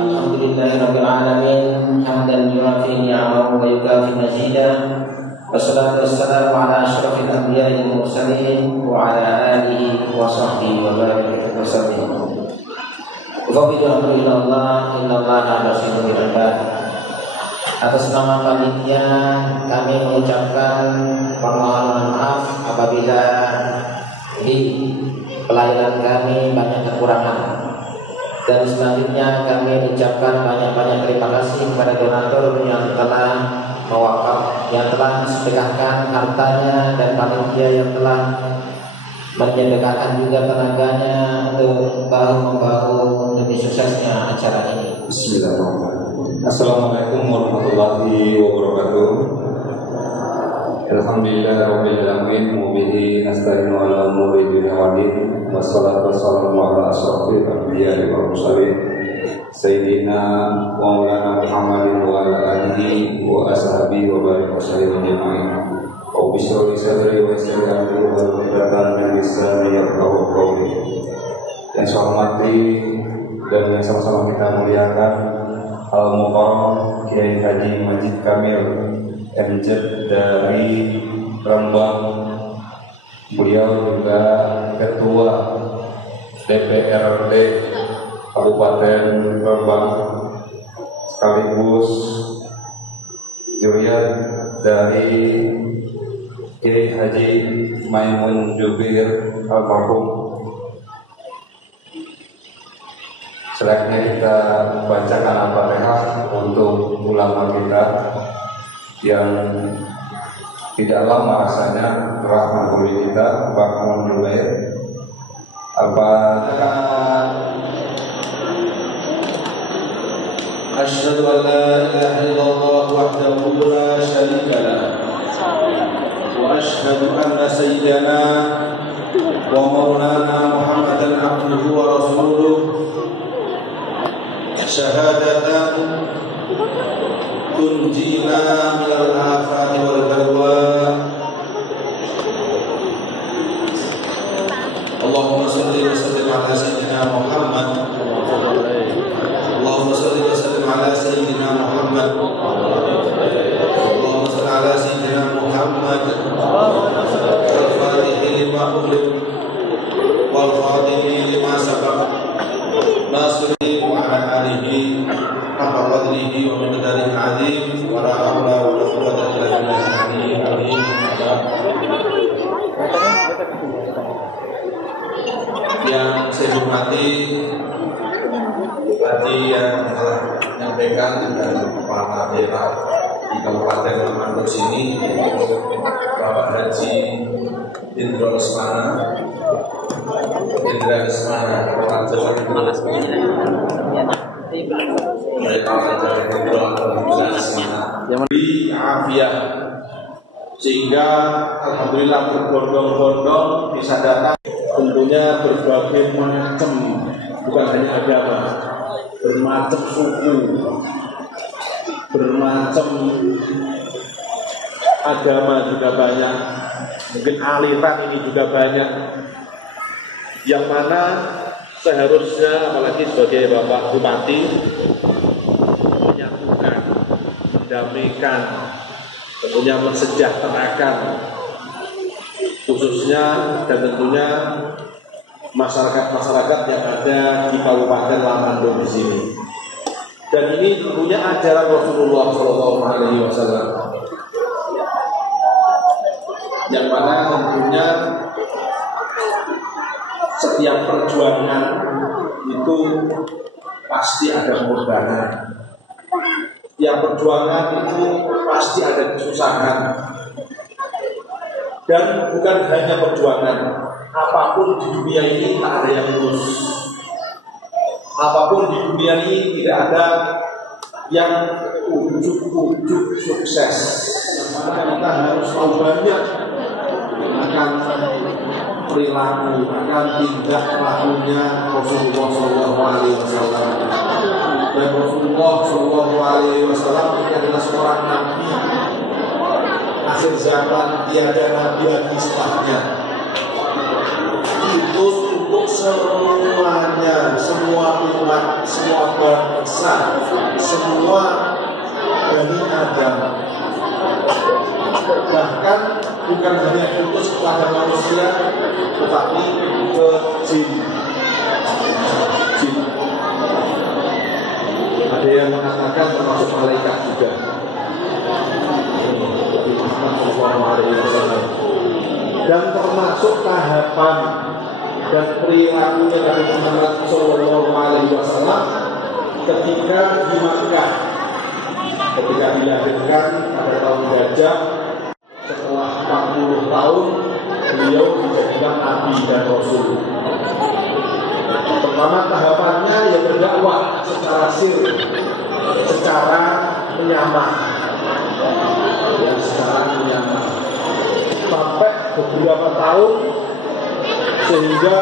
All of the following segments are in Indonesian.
Alhamdulillahirrabbilalamin hamdan yuafi ni'amahu wa yukafi mazidah. Wassalatu wassalamu ala asyrafil anbiya'i wal mursalin wa ala alihi wa sahbihi wa barik wa sallim. Wabidu alhamdulillah innallaha basiru bil ibad. Atas nama panitia kami mengucapkan permohonan maaf apabila di pelayanan kami banyak kekurangan. Dan selanjutnya kami mengucapkan banyak-banyak terima kasih kepada donatur yang telah mewakaf, yang telah sedekahkan hartanya, dan panitia yang telah menyedekahkan juga tenaganya untuk bahu-membahu demi suksesnya acara ini. Bismillahirrahmanirrahim. Assalamualaikum warahmatullahi wabarakatuh. Alhamdulillahirabbil alamin wa bihi nasta'inu ala umuri dunya wa din. Wassalatu wassalamu ala asyrafil anbiya'i wal mursalin sayyidina wa maulana Muhammadin wa ala alihi wa ashabihi wa barik wa sallim ajma'in. Wa bismillah sadri wa yassir amri wa hlul min lisani yafqahu qawli. Yang saya hormati dan yang sama-sama kita muliakan Al-Mukarram Kiai Haji Majid Kamil MJ dari Rembang. Beliau juga Ketua DPRD Kabupaten Rembang, sekaligus juriat dari Kiai Haji Maimun Jubir almarhum. Selanjutnya kita bacakan Al-Fatihah untuk ulama kita yang tidak lama rasanya telah menghubungi kita, Pak Muhammad Jubair. Al-Fatihah. Asyhadu an la ilaha illallah wahdahu la syarika lah wa asyhadu anna sayyidana wa maulana Muhammadan abduhu wa rasuluh syahadatan tunjina minal afati wal balwa. Allahumma salli wa sallim ala sayyidina Muhammad. Allahumma salli wa sallim ala sayyidina Muhammad. Allahumma salli ala sayyidina Muhammad. Al-Fatih lima ughliq wal khatimi lima sabaq. Nasri wa ala alihi haqqa qadrihi wa miqdarihi al-'azim wa la haula wa la quwwata illa billahil 'aliyyil 'azim. Yang saya hormati tadi yang telah menyampaikan dan kepala daerah di Kabupaten Manado sini, Bapak Haji Indra Lesmana, Kepala Jawa Timur. Di Afiah, sehingga alhamdulillah berbondong-bondong bisa datang. Tentunya berbagai macam, bukan hanya agama, bermacam suku, bermacam agama juga banyak, mungkin aliran ini juga banyak, yang mana seharusnya apalagi sebagai Bapak Bupati menyatukan, mendamaikan, tentunya mensejahterakan khususnya dan tentunya masyarakat-masyarakat yang ada di Kabupaten Lamando di sini. Dan ini tentunya ajaran Rasulullah SAW, yang mana tentunya setiap perjuangan itu pasti ada pengorbanan. Setiap perjuangan itu pasti ada kesusahan. Dan bukan hanya perjuangan, apapun di dunia ini tak ada yang lurus. Apapun di dunia ini tidak ada yang ujuk-ujuk sukses. Yang mana kita harus tahu banyak akan perilaku, akan tindak lakunya Rasulullah SAW. Dan Rasulullah SAW ini adalah seorang nabi akhir zaman, tiada nabi lagi setelahnya. Diutus untuk semuanya, semua umat, semua bangsa, semua Bani Adam. Bahkan bukan hanya diutus kepada manusia, tetapi ke jin. Ada yang mengatakan termasuk malaikat juga. Dan termasuk tahapan dan perilakunya Nabi Muhammad SAW ketika di Makkah, ketika dilahirkan pada tahun Gajah. Setelah 40 tahun beliau dijadikan Nabi dan Rasul. Pertama tahapannya yang berdakwah secara sir, secara menyamar, sampai beberapa tahun sehingga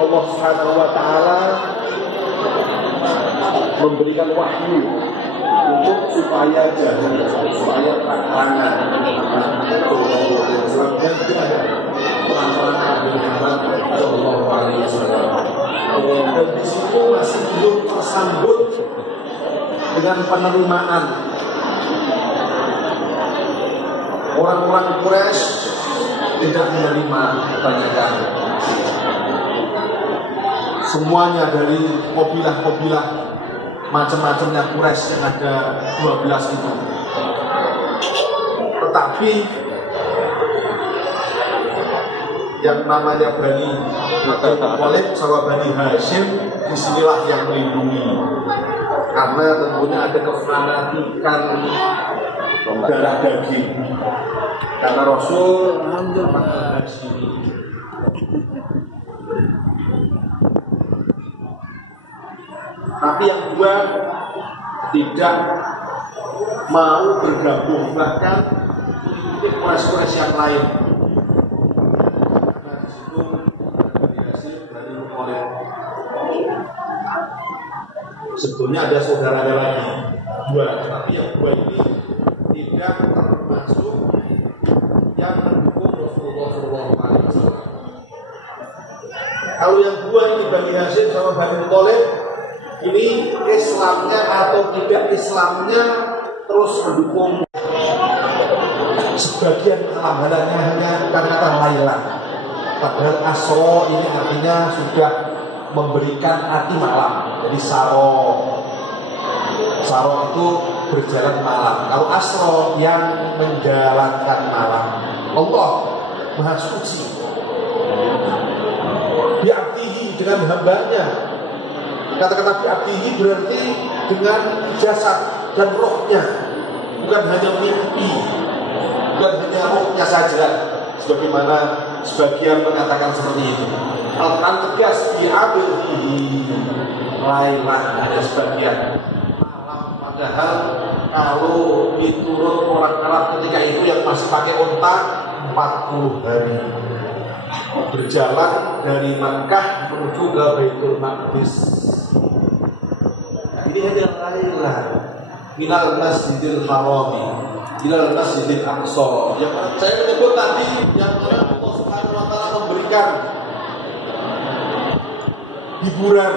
Allah Subhanahu wa Ta'ala memberikan wahyu untuk supaya jangan, supaya terang-terangan dan tidak ada terang-terangan Sallallahu Alaihi Wasallam. Dan di situ masih belum tersambut dengan penerimaan. Orang-orang Quraisy tidak menerima kebanyakan. Semuanya dari kabilah-kabilah macam-macamnya Quraisy yang ada 12 itu. Tetapi yang namanya Bani Muthalib sama Bani Hashim, disinilah yang melindungi. Karena tentunya ada kefanatikan darah daging. Karena Rasul Muhammad Hashim. Tapi yang dua tidak mau bergabung, bahkan mengikuti Quraisy yang lain. Nah, di situ Hashim dari Muthalib. Sebetulnya ada saudara lagi dua, tapi yang dua ini tidak termasuk yang mendukung Rasulullah SAW. Kalau yang dua ini Bani Hashim sama Bani Muthalib, ini Islamnya atau tidak Islamnya terus mendukung. Sebagian halangannya hanya kata lailan, padahal asro ini artinya sudah memberikan arti malam. Jadi saro Saro itu berjalan malam. Kalau asro yang menjalankan malam. Allah Maha Suci. Bi'abdihi dengan hambanya. Kata-kata bi'abdihi berarti dengan jasad dan rohnya. Bukan hanya mimpi, bukan hanya rohnya saja. Sebagaimana sebagian mengatakan seperti itu. Al-Quran tegas bi'abdihi. Lainlah ada sebagian malam. Padahal kalau diturut orang Arab ketika itu yang masih pakai unta 40 hari berjalan dari Makkah menuju ke Baitul Maqdis. Nah, ini hanya lailah minal Masjidil Harami ilal Masjidil Aqsa. Yang saya menyebut tadi yang mana Allah Subhanahu wa taala memberikan hiburan,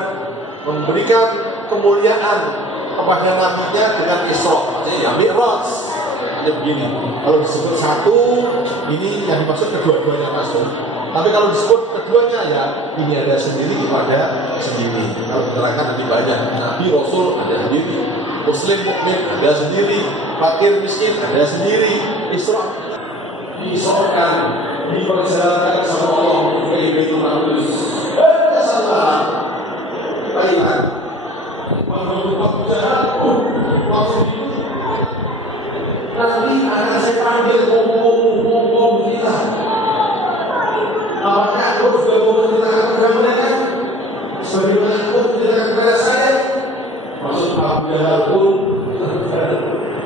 memberikan kemuliaan kepada nabinya dengan Isra, ya Mi'raj. Ya begini, kalau disebut satu, ini yang dimaksud kedua-duanya masuk. Tapi kalau disebut keduanya ya ini ada sendiri, itu ada sendiri. Kalau diterangkan nanti banyak. Nabi Rasul ada sendiri, Muslim mukmin ada sendiri, fakir miskin ada sendiri. Isra diisrakan, diperjalankan sama Allah ke Baitul Maqdis. Ada salah. Baiklah. Menurut perjalanan langsung itu nanti akan saya panggil ngomong kita. Apakah aku sudah mau menceritakan kepada mereka sebagaimana aku menceritakan kepada saya? Maksud Abu Jahal pun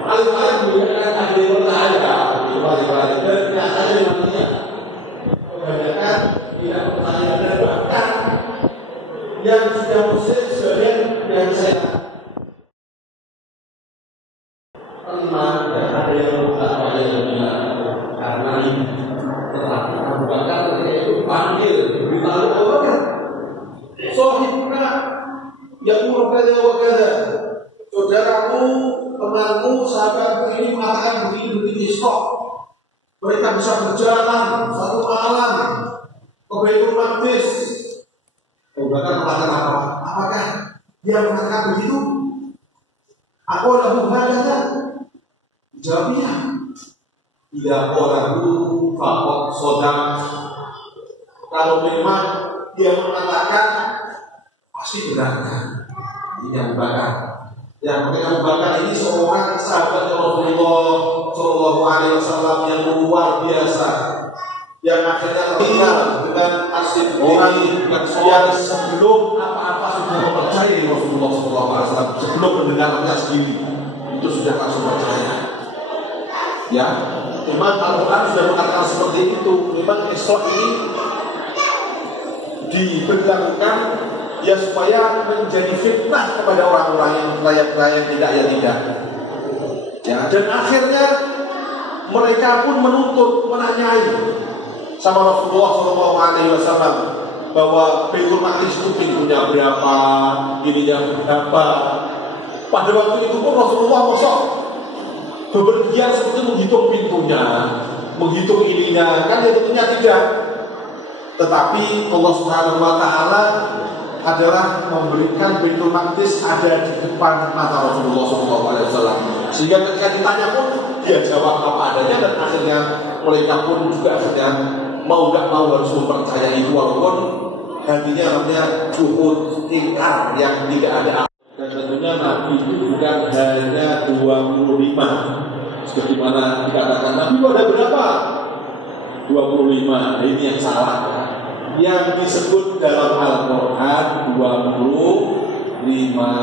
alim-alim mengatakan ahli bertanya, dibalik-balik dan nyatanya manusia kebanyakan tidak percaya dan bahkan yang sudah muslim sebagian yang saya terima dan ada yang bukan, ada yang tidak karena ini telah bahkan ketika itu panggil beritahu apa sohibna yang murkada wa kada, saudaraku, temanku, sahabatku ini mengatakan begini Isra. Mereka bisa berjalan satu malam ke Baitul Maqdis. Bahkan mengatakan apa? Apakah dia mengatakan begitu? Aku lahu hadza. Jawab iya. Tidak orang dulu fakot sodak. Kalau memang dia mengatakan pasti benar. Ini yang bakar. Yang mereka bakar ini seorang sahabat Rasulullah Shallallahu Alaihi Wasallam yang luar biasa, yang akhirnya terkenal dengan asyik orang yang sebelum apa-apa sudah mempercayai Rasulullah Shallallahu Alaihi Wasallam, sebelum mendengarnya sendiri itu sudah langsung percaya. Ya, memang Al-Quran sudah mengatakan seperti itu. Memang Isra ini diberlakukan ya supaya menjadi fitnah kepada orang-orang yang layak-layak tidak. Ya, dan akhirnya mereka pun menuntut, menanyai sama Rasulullah SAW bahwa Baitul Maqdis itu pintunya berapa, ininya berapa. Pada waktu itu pun Rasulullah bepergian seperti menghitung pintunya, menghitung ininya, kan ya tentunya tidak. Tetapi Allah Subhanahu wa taala adalah memberikan Baitul Maqdis ada di depan mata Rasulullah SAW. Sehingga ketika ditanya pun dia jawab apa adanya, dan akhirnya mereka pun juga akhirnya mau gak mau harus mempercayai itu, walaupun hatinya namanya juhud, ingkar yang tidak ada. Dan tentunya Nabi itu bukan hanya 25, sebagaimana dikatakan Nabi itu ada berapa? 25. Ini yang salah. Yang disebut dalam Al-Quran 25,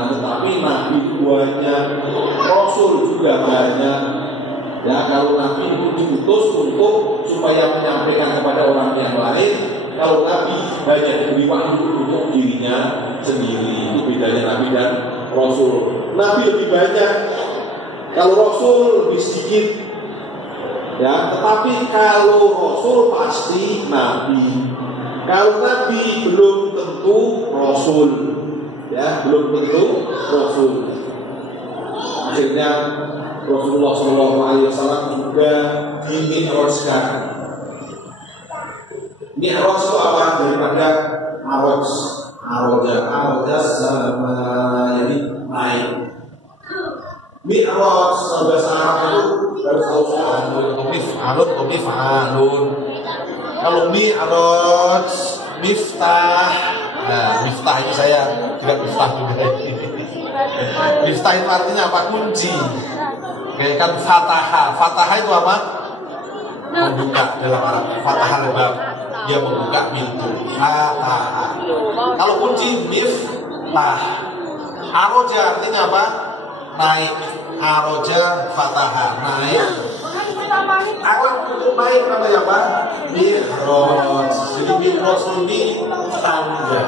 tetapi Nabi banyak, Rasul juga banyak. Ya, kalau Nabi itu diutus untuk supaya menyampaikan kepada orang yang lain, kalau Nabi hanya diberi wahyu untuk dirinya sendiri. Itu bedanya Nabi dan Rasul. Nabi lebih banyak, kalau Rasul lebih sedikit. Ya, tetapi kalau Rasul pasti Nabi. Kalau Nabi belum tentu Rasul, ya belum tentu Rasul. Akhirnya Rasulullah SAW juga dimi'rajkan. Mi'raj itu apa? Daripada Araja sama, jadi naik. Mi'raj bahasa Arab itu harus tahu soal mif'alun atau mif'alun. Kalau mi'raj, miftah. Nah, miftah itu saya tidak miftah juga. Miftah itu artinya apa? Kunci. Kayak kan fataha. Fataha itu apa? Membuka dalam Arab. Fataha lebab. Dia membuka pintu. Fataha. Kalau kunci miftah. Aroja artinya apa? Naik. Aroja fataha. Naik. Alat untuk naik namanya apa? Mi'raj. Jadi mi'raj ini tangga.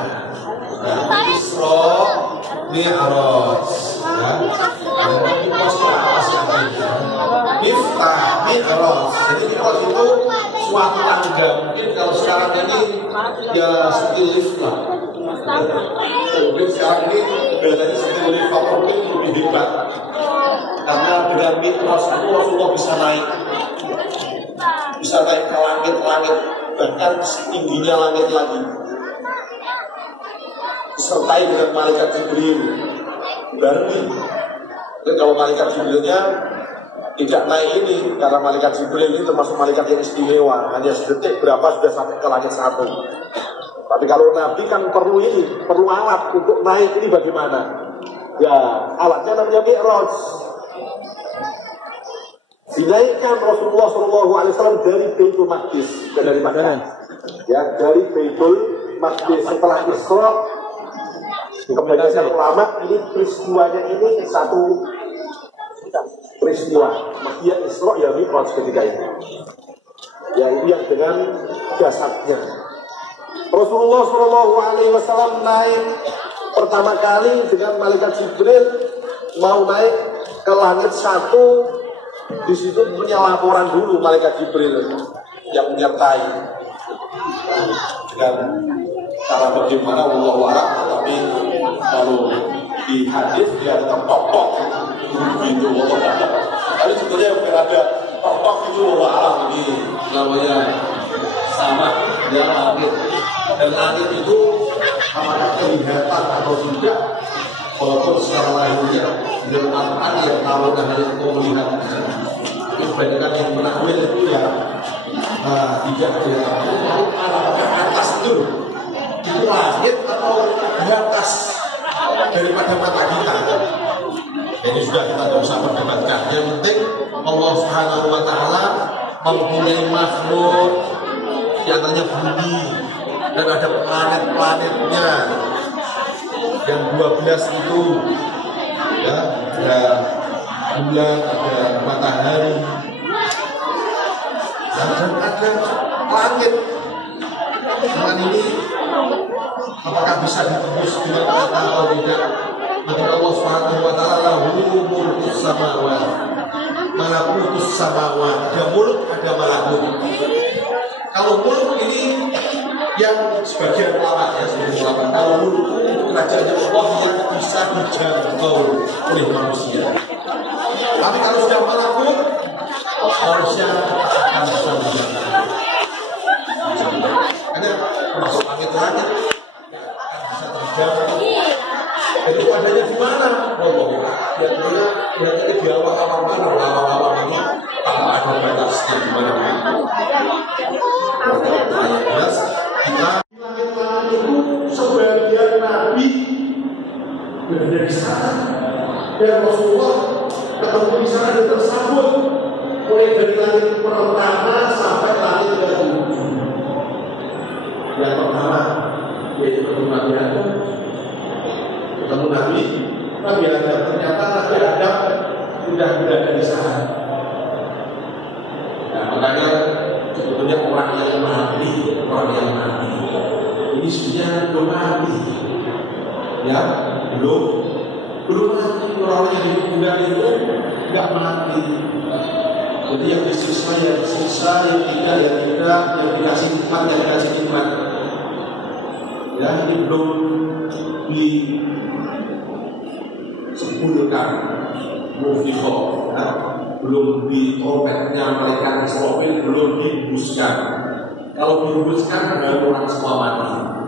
Isra mi'raj. Ya. Mi'raj itu apa sih artinya? Miftah mi'raj. Jadi mi'raj itu suatu tangga. Mungkin kalau sekarang ini ya seperti lift lah. Mungkin sekarang ini biasanya seperti lift, atau mungkin lebih hebat. Karena dengan mi'raj itu Rasulullah bisa naik ke langit-langit, bahkan setingginya langit lagi, disertai dengan malaikat Jibril. Berarti kalau malaikat Jibrilnya tidak naik ini, karena malaikat Jibril ini termasuk malaikat yang istimewa, hanya sedetik berapa sudah sampai ke langit satu. Tapi kalau Nabi kan perlu alat untuk naik ini bagaimana? Ya, alatnya namanya mi'raj. Dinaikkan Rasulullah SAW dari Baitul Maqdis, dari Makkah. Ya, dari Baitul Maqdis setelah Isra. Kebanyakan ulama ini peristiwanya ini satu peristiwa. Maksudnya Isra ya Mi'raj ketika itu. Ya, ini yang dengan jasadnya. Rasulullah SAW naik pertama kali dengan malaikat Jibril, mau naik ke langit satu. Di situ punya laporan dulu malaikat Jibril yang menyertai dengan cara bagaimana wallahu a'lam, tapi kalau di hadis dia tertok-tok gitu otot-otot. Tapi sebetulnya berada tok-tok itu wallahu a'lam, ini namanya sama dia langit, dan langit itu apakah kelihatan atau tidak, walaupun secara lahirnya dengan Al-Quran yang namanya hal itu melihat. Kebanyakan yang menakwil itu ya tidak ada arah ke atas itu langit atau di atas daripada mata kita. Jadi sudah kita tidak usah perdebatkan. Yang penting Allah Subhanahu wa Ta'ala mempunyai makhluk yang namanya bumi, dan ada planet-planetnya yang 12 itu, ya, ada bulan, ada matahari, dan ada langit. Cuman ini apakah bisa ditembus dengan kata atau tidak? Maka Allah Subhanahu wa Ta'ala lahu mulkus samawat, malakutus samawat. Ada mulk, ada malakut. Kalau mulk ini yang sebagian ulama ya, kalau mulk itu kerajaan Allah yang bisa dijangkau oleh manusia. Tapi kalau sudah malakut, harusnya akan bisa dijangkau. Karena masuk langit-langit akan bisa terjangkau. Jadi itu adanya di mana? Kira-kira di awal-awal mana? Awal-awal ini tanpa ada batasnya di mana-mana. Jelas, kita langit-langit itu sebagian Nabi berada di sana, dan Rasulullah ketemu di sana dan tersambut mulai dari langit pertama sampai langit ke-7. Yang pertama yaitu ketemu Nabi Adam, ketemu Nabi Adam. Ternyata Nabi Adam sudah berada di sana. Nah, makanya sebetulnya orang yang mati ini sudah belum mati, ya, belum mati. Orang yang hidup itu tidak mati. Jadi yang disiksa, yang tidak, yang dikasih nikmat, yang dikasih nikmat. Ya, ini belum disempurnakan, mufiqah, ya, belum di trompetnya malaikat Israfil, belum dihembuskan. Kalau dihembuskan baru orang semua mati.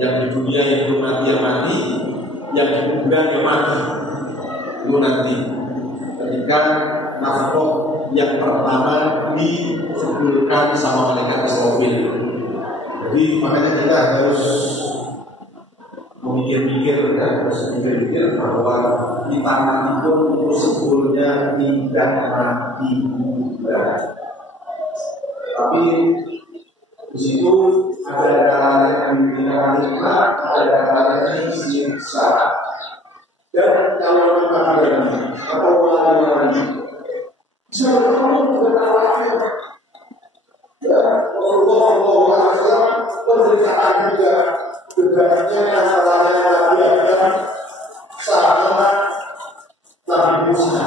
Yang di dunia yang belum mati yang mati, yang di kuburan yang mati. itu nanti ketika nafkah yang pertama disuburkan sama malaikat Israfil. Jadi makanya kita harus memikir-mikir ya, harus mikir-mikir bahwa kita nanti pun sebetulnya tidak mati juga. Tapi di situ ada kalanya diberikan nikmat, ada kalanya disiksa. Dan kalau kita ada atau lagi, jangan kamu berkata ya, Allah memberikan juga bedanya antara Nabi Adam sama Nabi Musa.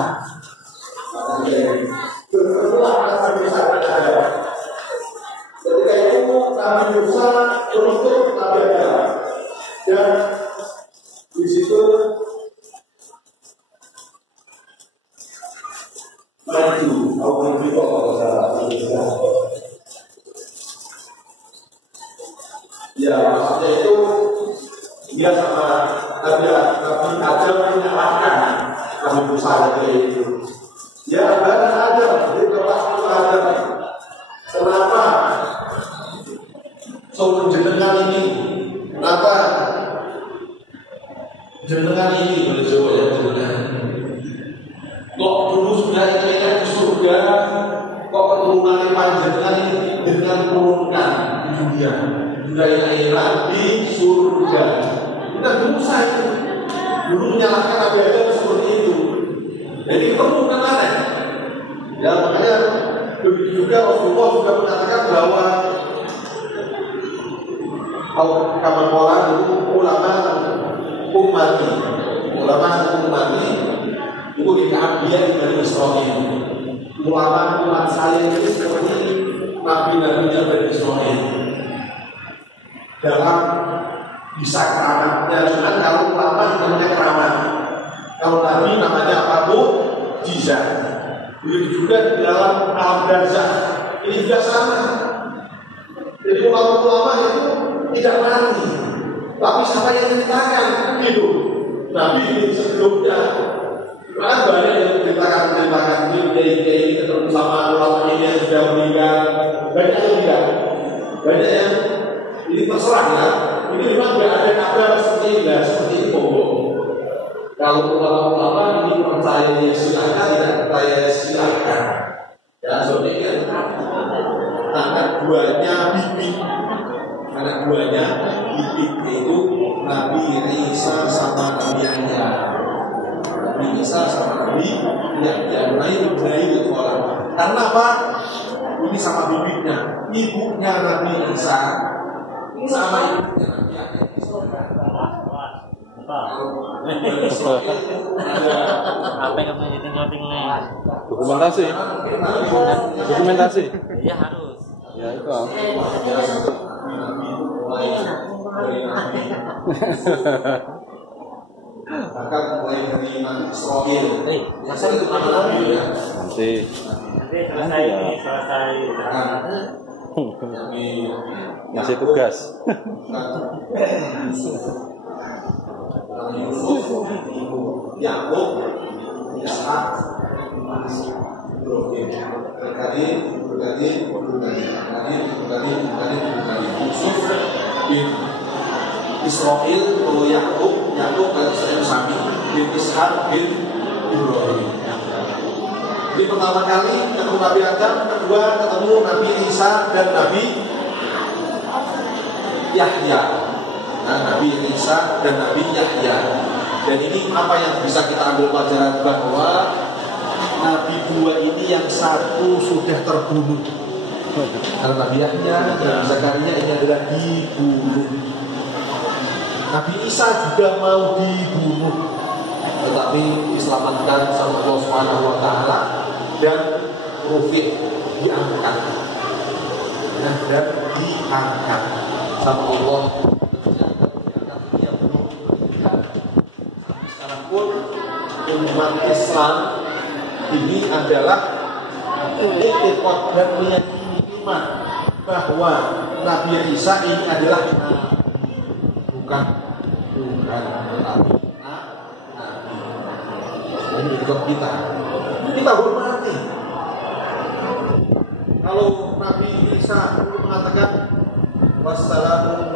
Berkelah Nabi Musa ada. Ketika itu Nabi Musa untuk Nabi Adam dan di situ maju, Allah ya, maksudnya itu dia sama Nabi Adam menyalahkan Nabi Musa dari itu. Ya, barang Adam, itu pasti Adam. Kenapa? Soal jenengan ini, kenapa jenengan ini boleh jawab ya jenengan? Kok dulu sudah ingin ke surga, kok keturunan panjenengan ini dengan turunkan di dunia? Dunia di surga. Kita dulu saya dulu menyalahkan Nabi Adam seperti itu. Jadi ketemu kan aneh. Ya makanya begitu juga Rasulullah sudah mengatakan bahwa kaman orang itu ulama ummati itu dikeambil dari Israel. Ulama umat saya ini seperti nabi-nabinya dari Israel. Dalam bisa keramatnya, cuman kalau ulama namanya keramat, kalau nabi namanya apa tuh mukjizat. Begitu juga di dalam alam barzakh ini juga sama. Jadi ulama itu tidak mati, tapi siapa yang ceritakan itu nabi sebelumnya. Karena banyak yang ceritakan ini ketemu sama ulama ini yang sudah meninggal, banyak yang tidak, banyak yang ini terserah ya. Ini memang tidak ada kabar seperti itu. Kalau ulama-ulama ini percaya silakan, tidak percaya silakan. Ya, soalnya anak buahnya bibit, itu Nabi Isa sama Nabi Yahya. Nabi Isa sama Nabi Yahya. Mulai itu orang. Karena apa? Ini sama bibitnya, ibunya Nabi Isa. Sama ibunya Nabi Yahya. Apa yang kamu nyeting nih? Dokumentasi. Iya harus. Ya itu. Bahkan mulai dari Israel. Masa itu Nabi ya? Nanti selesai. masih tugas. Yakub, Ishak, Ibrahim, berkali. Yusuf bin Israel, Yakub dan Sami bin Ishak bin Ibrahim. Jadi pertama kali ketemu Nabi Adam, kedua ketemu Nabi Isa dan Nabi Yahya. Nabi Isa dan Nabi Yahya. Dan ini apa yang bisa kita ambil pelajaran, bahwa Nabi dua ini yang satu sudah terbunuh. Kalau Nabi Yahya dan Zakaria ini adalah dibunuh. Nabi Isa juga mau dibunuh, tetapi diselamatkan sama Allah Subhanahu wa taala dan Rufi diangkat. Dan diangkat sama Allah. Umat Islam ini adalah etikot dan meyakini iman bahwa Nabi Isa ini adalah bukan tetapi Nabi. bukan kita. Kita hormati. Kalau Nabi Isa mengatakan wassalamu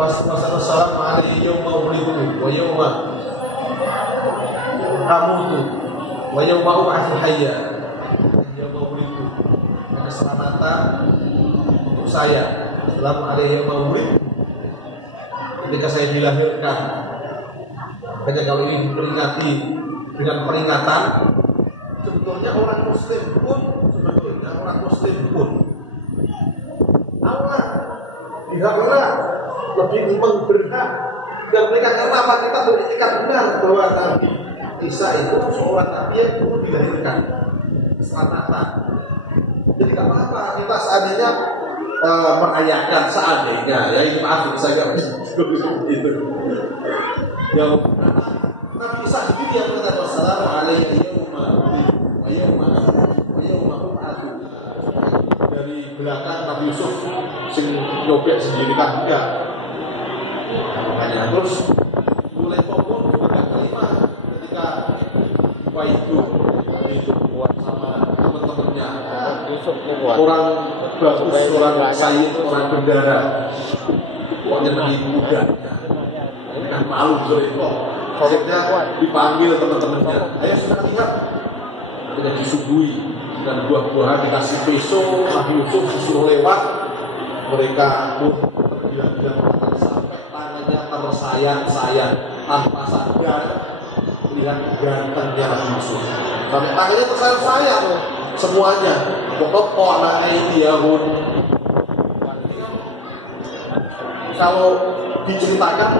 alaihi yawma wulidtu wa yawma amutu wa yawma ub'atsu hayya. Yawma wulidtu. Keselamatan untuk saya. Wassalamu alaihi yawma wulidtu. Ketika saya dilahirkan. Makanya kalau ini diperingati dengan peringatan, sebetulnya orang Muslim pun Allah pihak-pihak lebih berhak dan mereka karena apa kita berikat benar bahwa Nabi Isa itu seorang Nabi yang perlu dilahirkan keselamatan. Jadi tidak apa-apa kita seandainya merayakan seandainya ya ini maaf saja itu. Yang Nabi Isa sendiri yang berkata wassalamu alaihi wa yawma ub'atsu. Dari belakang Nabi Yusuf sing nyobek sendiri kan enggak. Makanya terus mulai pokok juga terima ketika itu buat sama teman-temannya orang bagus, orang sayyid, orang bendara pokoknya Nabi muda kan malu kok akhirnya dipanggil teman-temannya ayo sudah lihat ketika disuguhi dan buah-buahan dikasih peso Nabi Yusuf disuruh lewat mereka pun terbilang-bilang sampai tangannya tersayang-sayang tanpa sadar melihat gantengnya Nabi Yusuf sampai tangannya tersayang-sayang semuanya pokok anak ini ya kalau diceritakan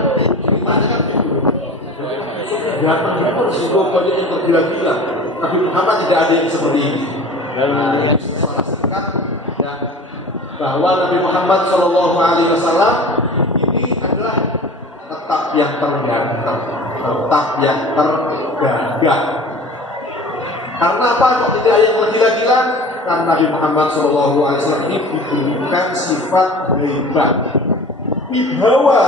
kan gitu ganteng sudah banyak yang tergila-gila Nabi Muhammad tidak ada yang seperti ini dan bahwa Nabi Muhammad SAW ini adalah tetap yang terganteng, tetap yang tergagah. Karena apa? Kok tidak yang tergila-gila? Karena Nabi Muhammad SAW ini diberikan sifat hebat, wibawa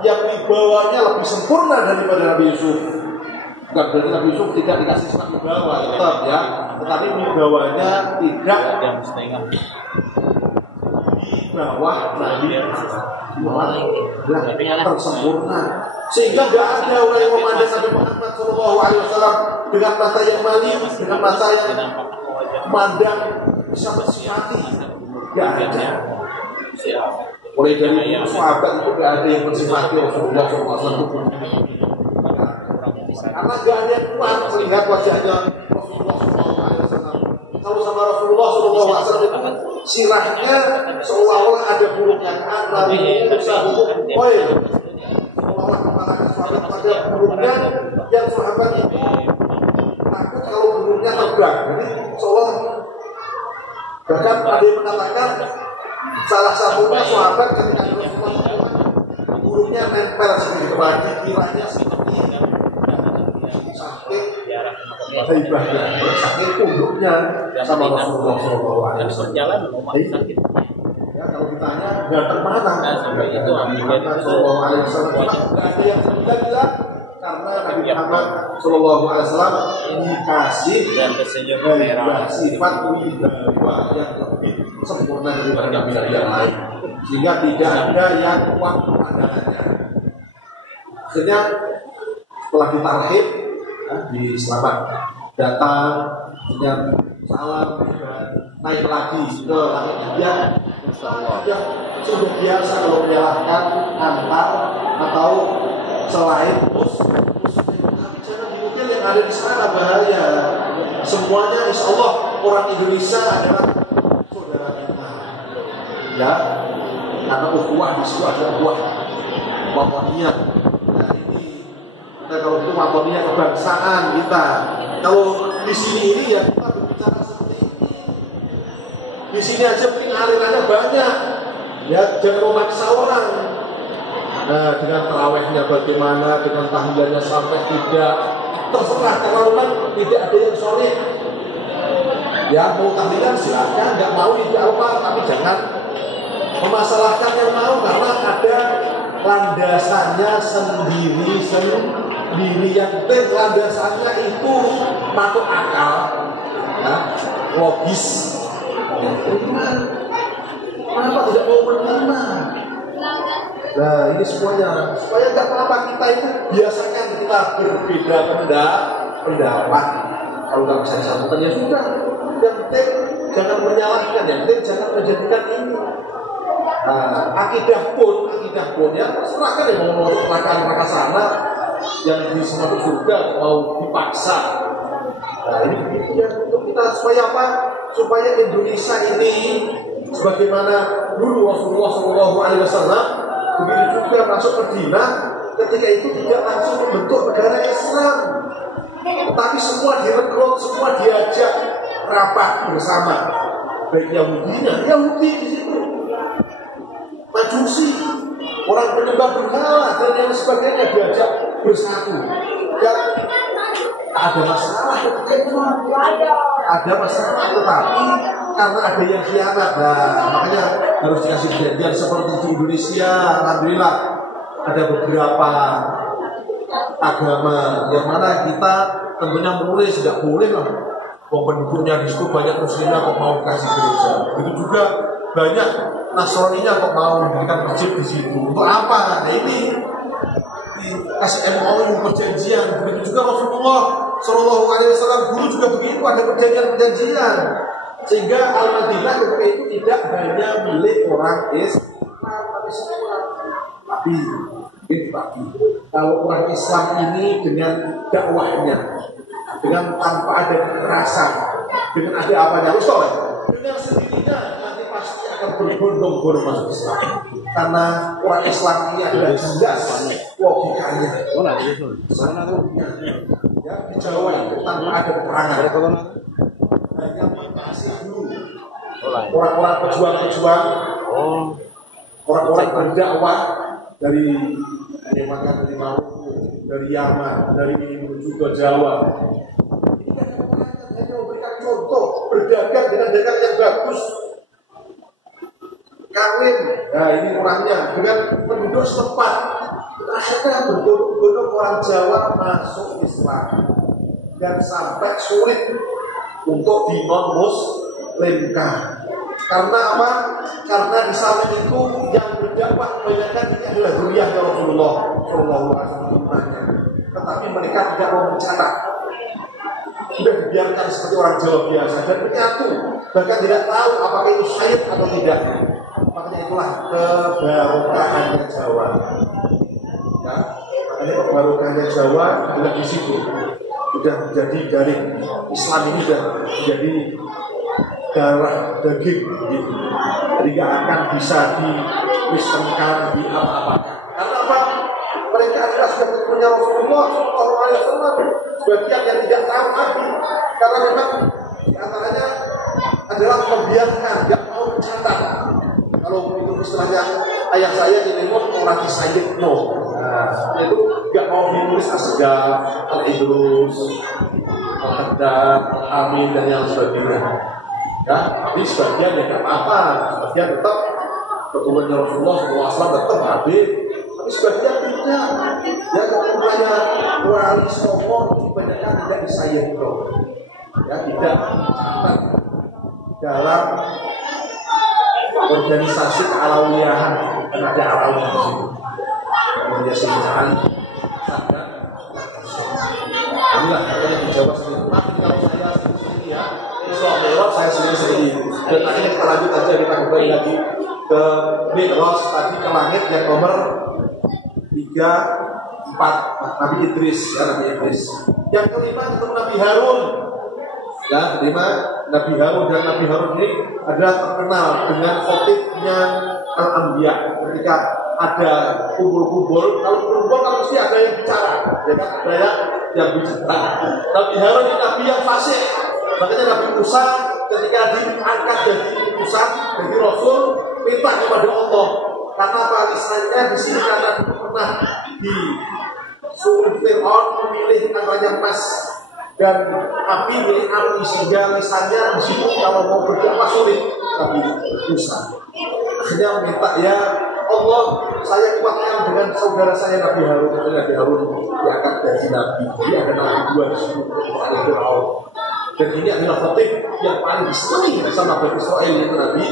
yang wibawanya lebih sempurna daripada Nabi Yusuf. Bukan berarti Nabi Yusuf tidak dikasih sifat wibawa, tetap ya. Tetapi wibawanya tidak di bawah Nabi tersempurna. Sehingga tidak ada orang yang memandang Nabi Muhammad SAW dengan mata yang manis, dengan mata yang memandang bisa bersifati. Tidak ada. Mulai dari sahabat itu tidak ada yang bersifati Rasulullah SAW. Karena tidak ada yang kuat melihat wajahnya Rasulullah SAW. Kalau sama Rasulullah SAW itu sirahnya seolah-olah ada burungnya karena bisa hukum poin. Seolah-olah mengatakan sahabat pada burungnya yang sahabat itu takut kalau burungnya terbang. Jadi seolah bahkan ada yang mengatakan salah satunya sahabat ketika Rasulullah burungnya nempel seperti kebagi kiranya seperti sakit hebatnya, sakit punduknya sama Rasulullah SAW. Ya kalau ditanya ganteng mana? Sampai itu Rasulullah SAW tidak ada yang gila-gila karena Nabi Muhammad SAW dikasih sifat wibawa yang lebih sempurna daripada Nabi yang lain, sehingga tidak ada yang kuat pandangannya. Akhirnya setelah ditarhib di selamat datang dengan salam dan naik lagi ke langit dunia. Sudah biasa kalau menyalahkan antar atau selain muslim. Tapi jangan dimukul yang ada di sana bahaya. Semuanya insya Allah orang Indonesia adalah saudara kita. Ya, karena ukhuwah di situ ada ukhuwah wataniyah. Kalau itu wataniyah kebangsaan kita. Kalau di sini ini ya kita berbicara seperti ini. Di sini aja mungkin alirannya banyak. Ya jangan memaksa orang. Nah dengan tarawehnya bagaimana, dengan tahlilannya sampai tidak terserah karena memang tidak ada yang soleh. Ya mau tahlilan silakan, nggak mau tidak apa, tapi jangan memasalahkan yang mau karena ada landasannya sendiri-sendiri. dilihat landasannya itu masuk akal, ya, logis. Kenapa tidak mau menerima? Nah ini semuanya supaya nggak apa-apa kita itu biasakan kita berbeda pendapat. Kalau nggak bisa disatukan ya sudah. Yang penting jangan menyalahkan, yang penting jangan menjadikan ini. Nah, akidah pun ya serahkan ya mau masuk neraka sana, yang di masuk surga mau dipaksa. Nah ini ya untuk kita supaya apa? Supaya Indonesia ini sebagaimana dulu Rasulullah SAW begitu juga masuk Madinah, ketika itu tidak langsung membentuk negara Islam, tetapi semua direkrut, semua diajak rapat bersama, baik Yahudi di situ, Majusi, orang penyembah berhala dan yang sebagainya diajak bersatu. Dan ada masalah ketika itu, ada masalah, tetapi karena ada yang khianat, makanya harus dikasih perjanjian seperti di Indonesia. Alhamdulillah ada beberapa agama yang mana kita tentunya menulis tidak boleh lah. Penduduknya di situ banyak muslimnya kok mau kasih gereja. Begitu juga banyak Nasraninya kok mau mendirikan masjid di situ. Untuk apa? Nah ini kasih MOU perjanjian. Begitu juga Rasulullah SAW dulu juga begitu, ada perjanjian. Sehingga Al-Madinah ketika itu tidak hanya milik orang Islam, tapi semua. Tapi kalau orang Islam ini dengan dakwahnya, dengan tanpa ada kekerasan, dengan ada apanya, dengan sendirinya nanti pasti akan berbondong-bondong masuk Islam. Karena orang Islam ini adalah jelas logikanya. Ya, di Jawa itu tanpa ada peperangan, hanya masih dulu orang-orang pejuang-pejuang, orang-orang berdakwah dari Maluku, dari Yaman, dari ini menuju ke Jawa. Ini kan hanya memberikan contoh berdagang dengan dagang yang bagus, kawin. Nah ini orangnya dengan penduduk setempat. Akhirnya berbondong-bondong orang Jawa masuk Islam dan sampai sulit untuk dinon-muslimkan. Karena apa? Karena di samping itu yang berdakwah kebanyakan ini adalah zuriyahnya Rasulullah SAW. Tetapi mereka tidak mau mencatat, sudah dibiarkan seperti orang Jawa biasa dan menyatu, bahkan tidak tahu apakah itu syahid atau tidak. Makanya itulah kebarokahannya Jawa. Ya, makanya kebarokahannya Jawa adalah di situ. Sudah menjadi dari Islam ini sudah menjadi darah daging gitu. Jadi gak akan bisa dikristenkan, di apa-apakan. Karena apa? Mereka adalah sebetulnya Rasulullah SAW. Sebagian yang tidak tahu arti, karena memang di antaranya adalah membiarkan, gak mau mencatat. Kalau itu istilahnya ayah saya di Timur orang disayid no. Nah, itu gak mau ditulis Asgaf, Al-Idrus, Al-Haddad, Al-Amin dan yang sebagainya. Ya, tapi sebagian ya tidak apa-apa, sebagian tetap keturunannya Rasulullah SAW tetap habis, tapi sebagian tidak. Ya, kalau hanya wali songo kebanyakan tidak disayang bro. Ya, tidak catat dalam organisasi kealawiyahan, dan ada alawi di situ. Kemudian sebenarnya sangat. Inilah katanya dijawab sendiri. Maaf kalau saya sendiri ya. Isra saya sendiri. Dan akhirnya kita lanjut aja, kita kembali lagi ke Mi'raj tadi, ke langit yang nomor 3, 4 Nabi Idris ya, Nabi Idris. Yang kelima ketemu Nabi Harun. Ya, kelima Nabi Harun, dan Nabi Harun ini adalah terkenal dengan khotibnya Al-Anbiya. Ketika ada kumpul-kumpul, kalau kumpul kan mesti ada yang bicara, ya kan, ada yang bicara. Nabi Harun ini Nabi yang fasih. Makanya Nabi Musa ketika diangkat jadi utusan, jadi Rasul, minta kepada Allah. Karena apa? Lisannya di sini karena pernah disuruh Fir'aun memilih namanya emas dan api milik api, sehingga lisannya di situ kalau mau berdakwah sulit. Nabi Musa akhirnya minta, ya Allah, saya kuatkan dengan saudara saya Nabi Harun. Nabi Harun diangkat dari Nabi. Jadi ada Nabi dua di sini ada Fir'aun. Dan ini adalah khotib yang paling disenangi sama Bani Israel yaitu Nabi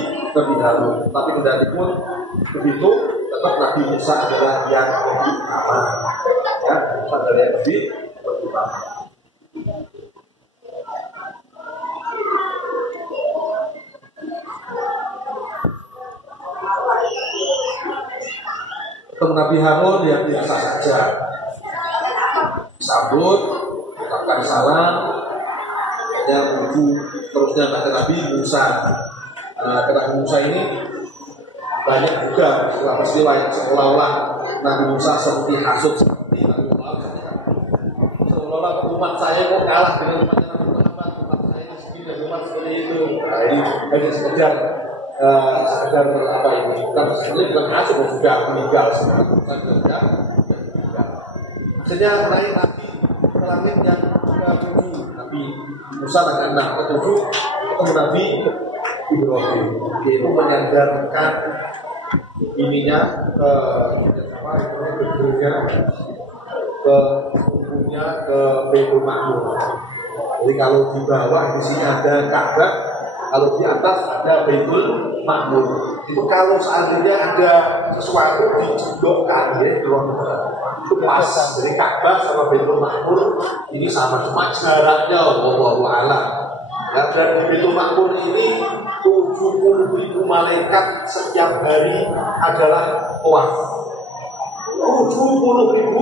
Harun. Tapi kendati pun begitu, tetap Nabi Musa adalah yang lebih aman. Ya, Musa adalah yang lebih utama. Ketemu Nabi Harun yang biasa saja, sambut, ucapkan salam, yang menuju terusnya ke Nabi Musa. Ke Nabi Musa ini banyak juga setelah peristiwa yang seolah-olah Nabi Musa seperti hasut seperti Nabi Muhammad. Seolah-olah umat saya kok kalah dengan umatnya Nabi Muhammad, umat saya ini segini, umat seperti itu. Nah, ini hanya sekedar apa ini? Bukan hasut, sudah meninggal semua. Akhirnya naik lagi ke langit yang ke-7. Nabi Musa dan anak ke-7 ketemu Nabi Ibrahim. Yaitu menyandarkan ininya ke punggungnya ke Baitul Ma'mur. Jadi kalau di bawah di sini ada Ka'bah, kalau di atas ada Baitul Ma'mur. Itu kalau seandainya ada sesuatu dijodokkan ya, itu pas. Jadi Ka'bah sama Baitul Ma'mur ini sama, cuma jaraknya wallahu a'lam. Ya, dan di Baitul Ma'mur ini 70.000 malaikat setiap hari adalah tawaf. 70.000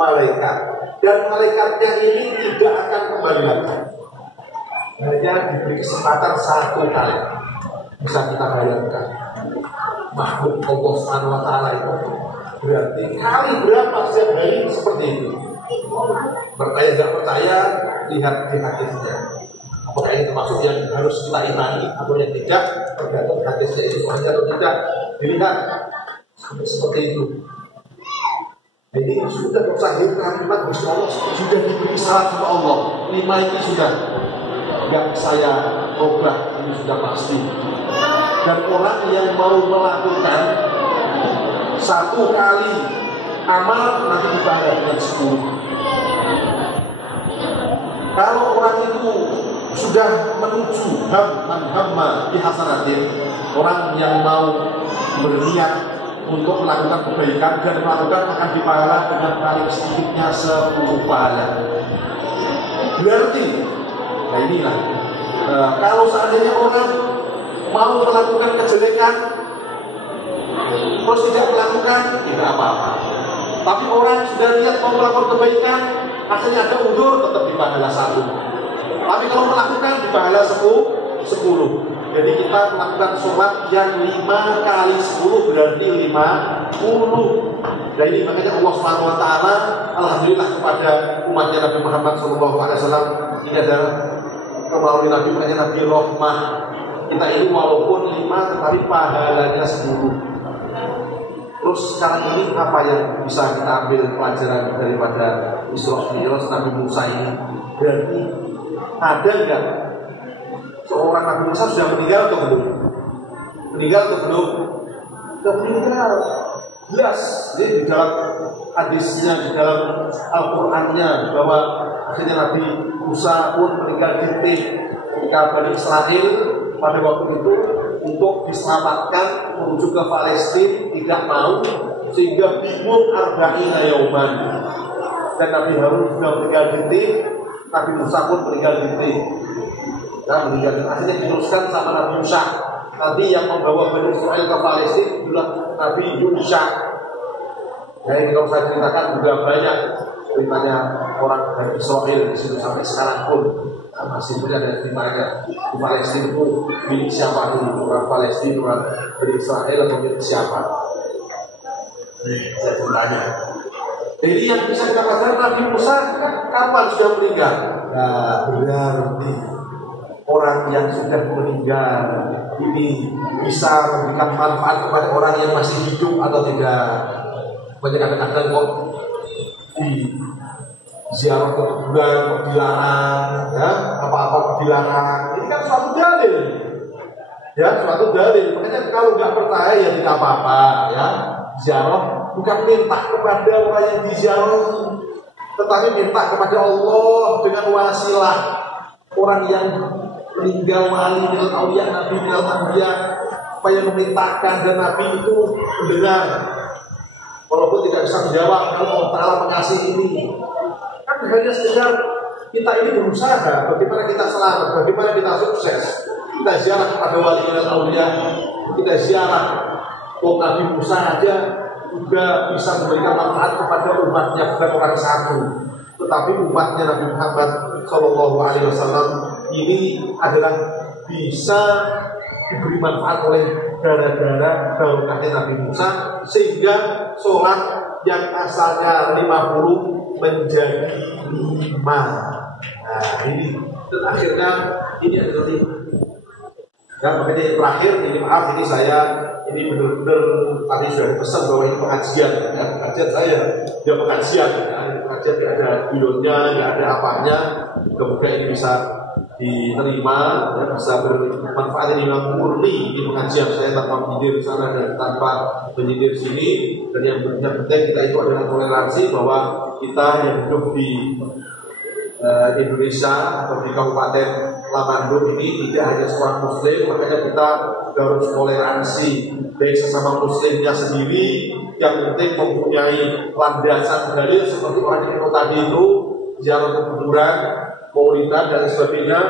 malaikat, dan malaikatnya ini tidak akan kembali lagi. Hanya diberi kesempatan satu kali. Bisa kita bayangkan makhluk Allah Subhanahu wa Ta'ala itu berarti kali berapa setiap hari seperti itu. Percaya tidak percaya, lihat di hadisnya. Apakah ini termasuk yang harus kita imani atau yang tidak, tergantung hadisnya itu soalnya atau tidak. Dilihat seperti itu. Ini sudah tersahir kalimat Gusti Allah, sudah diberi syarat sama Allah. 5 itu sudah yang saya ubah, ini sudah pasti. Dan orang yang mau melakukan 1 kali amal nanti dibayar dengan 10. Kalau orang itu sudah menuju hamma di hasanatin, orang yang mau berniat untuk melakukan kebaikan dan melakukan akan dipahala dengan paling sedikitnya 10 pahala. Berarti, nah inilah, kalau seandainya orang mau melakukan kejelekan terus tidak melakukan, tidak apa-apa. Tapi orang sudah niat mau melakukan kebaikan, akhirnya ada undur, tetap dipahala 1. Tapi kalau melakukan dipahala 10. Jadi kita melakukan sholat yang 5 kali 10 berarti 50. Dan ini makanya Allah Subhanahu wa Ta'ala alhamdulillah kepada umatnya Nabi Muhammad SAW, ini adalah melalui Nabi, makanya Nabi Rahmah. Kita ini walaupun 5 tetapi pahalanya 10. Terus sekarang ini apa yang bisa kita ambil pelajaran daripada Isra Mi'raj Nabi Musa ini? Berarti ada enggak seorang Nabi Musa sudah meninggal atau belum? Meninggal atau belum? Sudah meninggal. Jelas. Jadi di dalam hadisnya, di dalam Al-Qur'annya bahwa akhirnya Nabi Musa pun meninggal dunia ketika Bani Israel pada waktu itu untuk diselamatkan menuju ke Palestina tidak mau, sehingga bingung arba'ina yauman. Dan Nabi Harun juga meninggal dunia, Nabi Musa pun meninggal dunia. Nah, meninggal akhirnya diteruskan sama Nabi Musa. Nanti yang membawa Bani Israel ke Palestina adalah Nabi Yusha. Jadi kalau saya ceritakan juga banyak ceritanya orang Bani Israel di situ sampai sekarang pun masih punya dan ceritanya di Palestina itu milik siapa dulu, orang Palestina, orang Bani Israel atau milik siapa? Saya ceritanya. Jadi yang bisa kita katakan Nabi Musa kapan sudah meninggal? Nah, berarti orang yang sudah meninggal ini bisa memberikan manfaat kepada orang yang masih hidup atau tidak? Banyak kadang-kadang kok di ziarah ke kuburan kok dilarang, ya apa-apa dilarang. Ini kan suatu dalil. Ya, suatu dalil. Makanya kalau nggak percaya ya tidak apa-apa ya. Ziarah bukan minta kepada orang yang diziarahi, tetapi minta kepada Allah dengan wasilah orang yang meninggal, wali minal auliya, nabi minal anbiya, supaya memintakan dan nabi itu mendengar. Walaupun tidak bisa menjawab, kalau Allah Ta'ala mengasihi ini, kan hanya sekedar kita ini berusaha bagaimana kita selamat, bagaimana kita sukses. Kita ziarah kepada wali minal auliya, kita ziarah Nabi Musa aja juga bisa memberikan manfaat kepada umatnya, bukan orang satu, tetapi umatnya Nabi Muhammad SAW ini adalah bisa diberi manfaat oleh gara-gara barokahnya Nabi Musa, sehingga sholat yang asalnya 50 menjadi 5. Nah ini, dan akhirnya ini adalah ya, makanya terakhir ini maaf, ini saya ini benar-benar tadi sudah dipesan bahwa ini pengajian, ya, pengajian saya, dia pengajian, ya, pengajian tidak ada bidonnya, tidak ada apanya, semoga ini bisa diterima, ya, bisa bermanfaat. Ini memang murni ini pengajian saya, tanpa menyindir sana dan tanpa menyindir sini. Dan yang penting kita itu adalah toleransi, bahwa kita yang hidup di Indonesia atau di Kabupaten Lamandung ini tidak hanya seorang muslim, makanya kita harus toleransi baik sesama muslimnya sendiri. Yang penting mempunyai landasan dalil seperti orang itu tadi itu ziarah kuburan, maulidan dan sebagainya,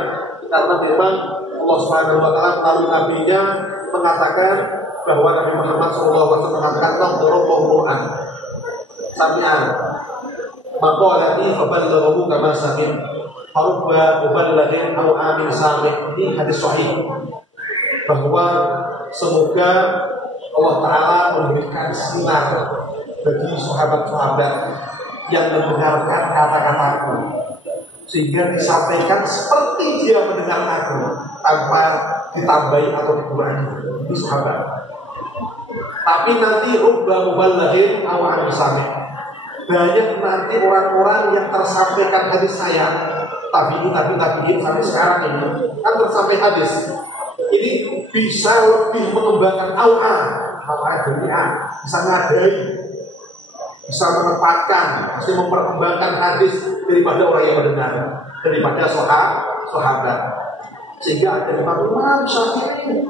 karena memang Allah Subhanahu wa taala melalui nabinya mengatakan bahwa Nabi Muhammad SAW mengatakan Allahu Quran sami'an maqalati faballighu kama sami' farubba muballighin aw amin sami'. Ini hadis sahih bahwa semoga Allah Ta'ala memberikan sinar bagi sahabat-sahabat yang mendengarkan kata-kataku, sehingga disampaikan seperti dia mendengar aku, tanpa ditambahi atau dikurangi. Ini sahabat. Tapi nanti rubba muballighin aw amin sami', banyak nanti orang-orang yang tersampaikan hadis saya, tabi'in sampai sekarang ini kan tersampaikan hadis. Ini bisa lebih mengembangkan bisa ngadai, bisa menempatkan, bisa memperkembangkan hadis daripada orang yang mendengar, daripada sahabat. Sehingga ada Imam Syafi'i,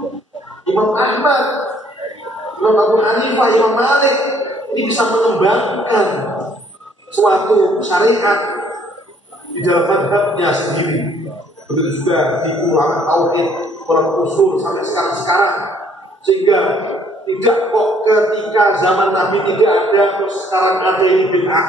Imam Ahmad, Imam Abu Hanifah, Imam Malik, ini bisa mengembangkan suatu syariat di dalam madhabnya sendiri. Begitu juga di ulama tauhid, ulama usul sampai sekarang. Sehingga tidak kok ketika zaman Nabi tidak ada, terus sekarang ada ini bid'ah.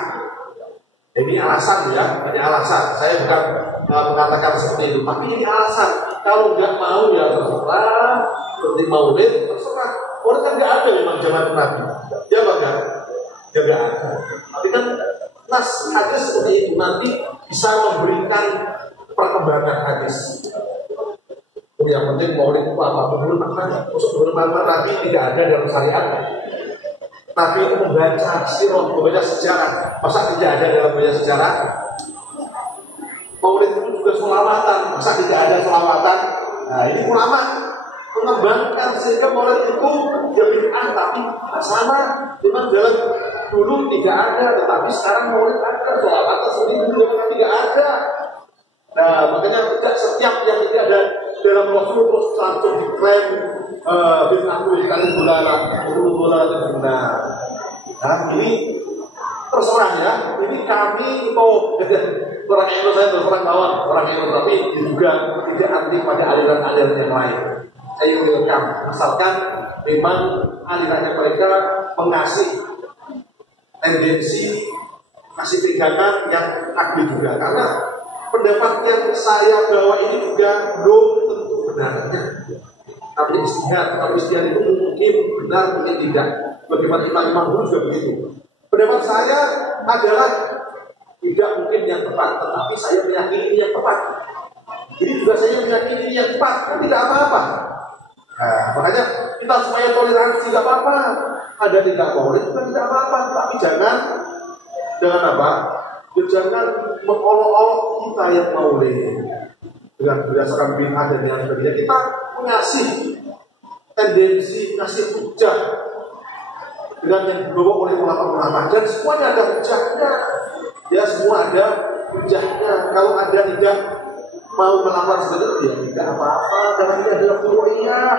Ini alasan ya, ini alasan. Saya bukan mengatakan seperti itu, tapi ini alasan. Kalau nggak mau ya terserah, seperti maulid terserah. Orang kan nggak ada memang zaman Nabi. Ya bangga, ya nggak ada. Tapi kan nas hadis seperti itu nanti bisa memberikan perkembangan hadis. Yang penting maulid itu apa? Menurut Nabi tidak ada dalam syariat. Nabi itu membaca sirah, membaca sejarah. Masa tidak ada dalam membaca sejarah? Maulid itu juga sholawatan. Masa tidak ada sholawatan? Nah ini ulama mengembangkan sehingga maulid itu ya bid'ah, tapi sama memang jalan dulu tidak ada, tetapi sekarang maulid ada, sholawatan sendiri dulu tidak ada. Nah makanya tidak setiap yang tidak ada dalam Rasul terus langsung diklaim bid'ah dikatakan bola dan benar. Nah ini terserah ya. Ini kami itu orang Indo, saya terserah kawan orang Indo, tapi juga tidak anti pada aliran-aliran yang lain. Saya welcome, asalkan memang alirannya mereka mengasih tendensi, kasih pegangan yang aktif juga. Karena pendapat yang saya bawa ini juga belum tentu benarnya. Tapi istihad itu mungkin benar, mungkin tidak. Bagaimana imam-imam dulu juga begitu. Pendapat saya adalah tidak mungkin yang tepat, tetapi saya meyakini ini yang tepat. Jadi juga saya meyakini ini yang tepat, kan tidak apa-apa. Nah, makanya kita supaya toleransi tidak apa-apa. Ada tidak boleh, juga tidak apa-apa. Tapi jangan apa? Jangan mengolok-olok kita yang maulid dengan berdasarkan bid'ah dan yang sebagainya. Kita mengasih tendensi ngasih hujah dengan yang dibawa oleh ulama-ulama, dan semuanya ada hujahnya. Ya, semua ada hujahnya. Kalau Anda tidak mau melamar sebenarnya, ya tidak apa-apa, karena ini adalah ru'yah.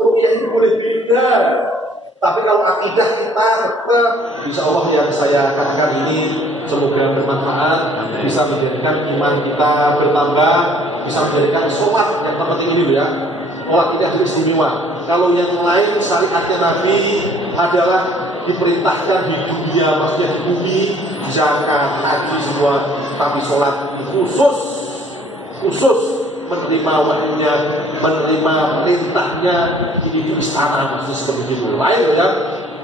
Ru'yah itu boleh beda. Tapi kalau akidah kita tetap, insya Allah yang saya katakan ini semoga bermanfaat, bisa menjadikan iman kita bertambah, bisa menjadikan sholat yang terpenting ini ya. Sholat ini harus istimewa. Kalau yang lain syariatnya Nabi adalah diperintahkan di dunia, maksudnya di bumi, zakat, haji semua, tapi sholat khusus menerima wahyunya, menerima perintahnya ini di istana, maksudnya seperti itu. Lain ya,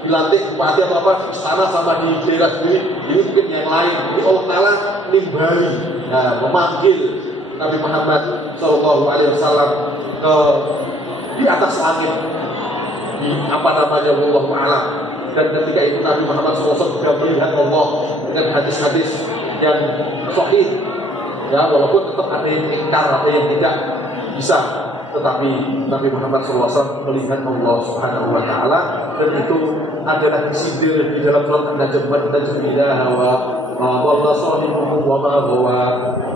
dilantik bupati atau apa di istana sama di daerah ini mungkin yang lain. Ini Allah Taala nimbali, nah, memanggil Nabi Muhammad SAW ke di atas langit, di apa namanya wallahu a'lam. Dan ketika itu Nabi Muhammad SAW juga melihat Allah dengan hadis-hadis yang sahih. Ya, walaupun tetap ada yang ingkar, ada yang tidak bisa, tetapi Nabi Muhammad SAW melihat Allah Subhanahu Wa Taala, dan itu adalah disindir di dalam surat An-Najm, ilaha wa dhalla sahibuhu wa ma huwa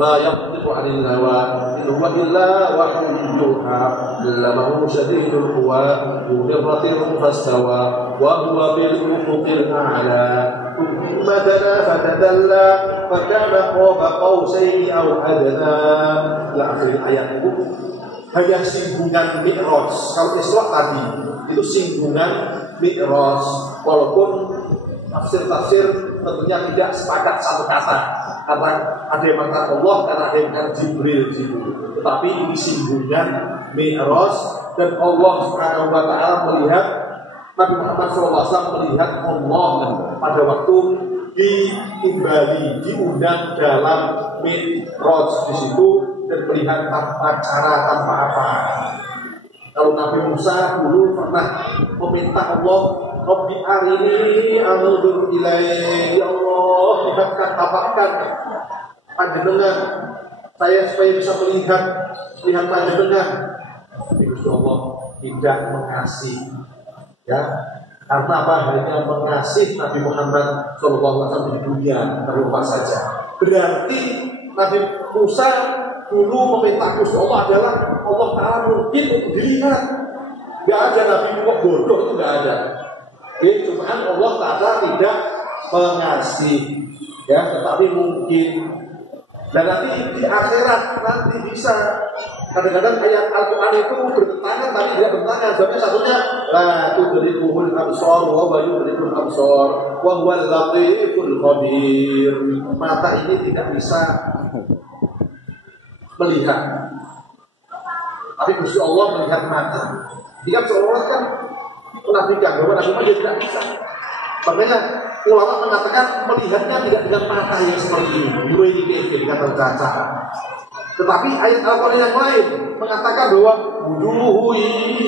ma yantiqu 'anil hawa in huwa illa wahyun yuha allamahu shadidul quwa dhu mirratin fastawa wa huwa bil ufuqil a'la thumma dana fatadalla fakana qaba qausaini aw adna. La akhir ayat itu hanya singgungan Mi'raj. Kalau Isra tadi itu singgungan Mi'raj, walaupun tafsir-tafsir tentunya tidak sepakat satu kata, karena ada yang mengatakan Allah, karena ada yang mengatakan Jibril gitu. Tetapi ini singgungan Mi'raj, dan Allah Subhanahu Wa Taala melihat Nabi Muhammad SAW melihat Allah pada waktu diundang dalam Mi'raj di situ, dan melihat tanpa cara, tanpa apa. Kalau Nabi Musa dulu pernah meminta Allah, Rabbi arini anzur ilaik, ya Allah, lihatkan, tampakkan panjenengan saya supaya bisa melihat panjenengan. Tapi Allah tidak mengasihi, ya, karena apa? Hanya mengasihi Nabi Muhammad SAW di dunia berupa saja. Berarti Nabi Musa dulu meminta Gusti Allah adalah Allah Ta'ala mungkin untuk dilihat. Gak ada Nabi kok bodoh, itu gak ada. Jadi cuma Allah Ta'ala tidak mengasihi, ya, tetapi mungkin. Dan nanti di akhirat nanti bisa. Kadang-kadang ayat Al-Quran itu bertentangan, tapi tidak bertentangan. Sebabnya satunya la tudrikuhul absar wa huwa yudrikul absar wa huwal latiful khabir. Mata ini tidak bisa melihat, tapi Gusti Allah melihat mata. Dia seolah-olah kan menafikan bahwa Nabi Muhammad tidak bisa. Makanya ulama mengatakan melihatnya tidak dengan mata yang seperti ini, yuri dikatakan caca. Tetapi ayat Al-Quran yang lain mengatakan bahwa wujuhu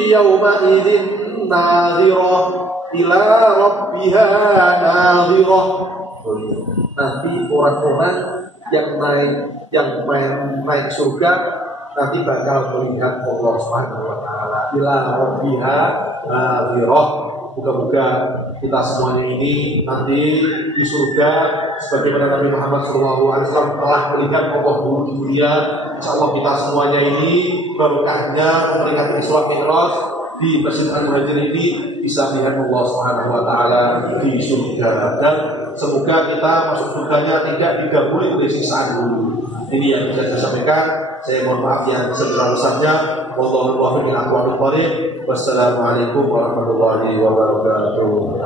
yawma idzin nadhirah ila rabbiha nadhirah. Nanti orang-orang yang naik surga nanti bakal melihat Allah Subhanahu Wa Taala ila rabbiha nadhirah. Moga-moga kita semuanya ini nanti di surga sebagaimana Nabi Muhammad SAW telah melihat Allah dulu di dunia. Insyaallah kita semuanya ini barokahnya memperingati Isra Mi'raj di Masjid Al-Muhajirin ini bisa melihat Allah Subhanahu Wa Taala di surga, dan semoga kita masuk surganya tidak digabuli oleh siksaan dulu. Ini yang bisa saya sampaikan. Saya mohon maaf yang sebesar-besarnya. Wallahu a'lam bishawab. Wassalamualaikum warahmatullahi wabarakatuh.